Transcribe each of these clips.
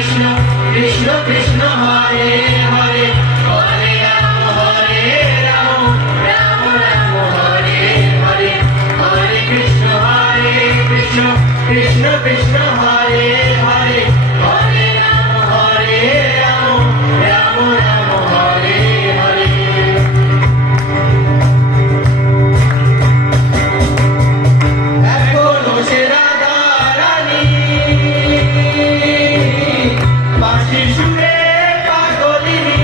Krishna Krishna Hare Hare Hare Rama Rama Rama Hare Hare Hare Krishna Krishna Krishna Hare Hare Hare Rama Rama Rama Hare Hare এখনো সে রাধা রানী বাঁশির সুরে পাগলিনী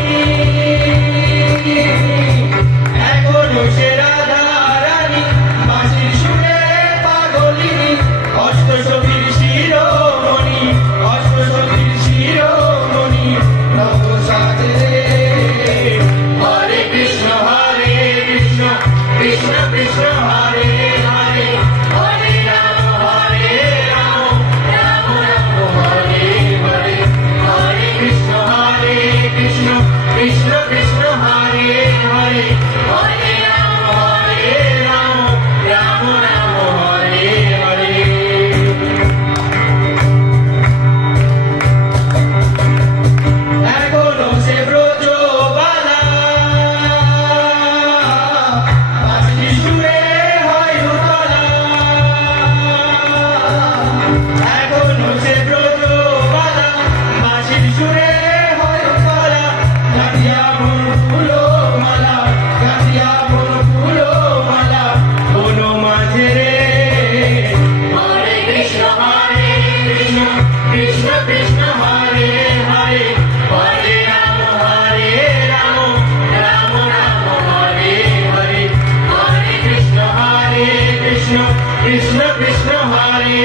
এখনো সে রাধা রানী বাঁশির সুরে পাগলিনী অষ্টসখীর শিরোমণি অষ্টসখীর শিরোমণি নব সাজে হরে কৃষ্ণ কৃষ্ণ কৃষ্ণ হরে হরে হরে রাম রাম রাম হরে হরে হরে কৃষ্ণ কৃষ্ণ কৃষ্ণ হরে হরে হরে রাম রাম রাম হরে হরে এখনো সে ব্রজবালা বাঁশির সুরে হয় উতলা এখনো সে ব্রজবালা বাঁশির সুরে হয় উতলা গাঁথিয়া মন ফুলো মালা গাঁথিয়া মন ফুলো মালা কোনো মাঝে রে হরে কৃষ্ণ কৃষ্ণ কৃষ্ণ হরে হরে হরে রাম রাম রাম হরে হরে হরে কৃষ্ণ কৃষ্ণ কৃষ্ণ হরে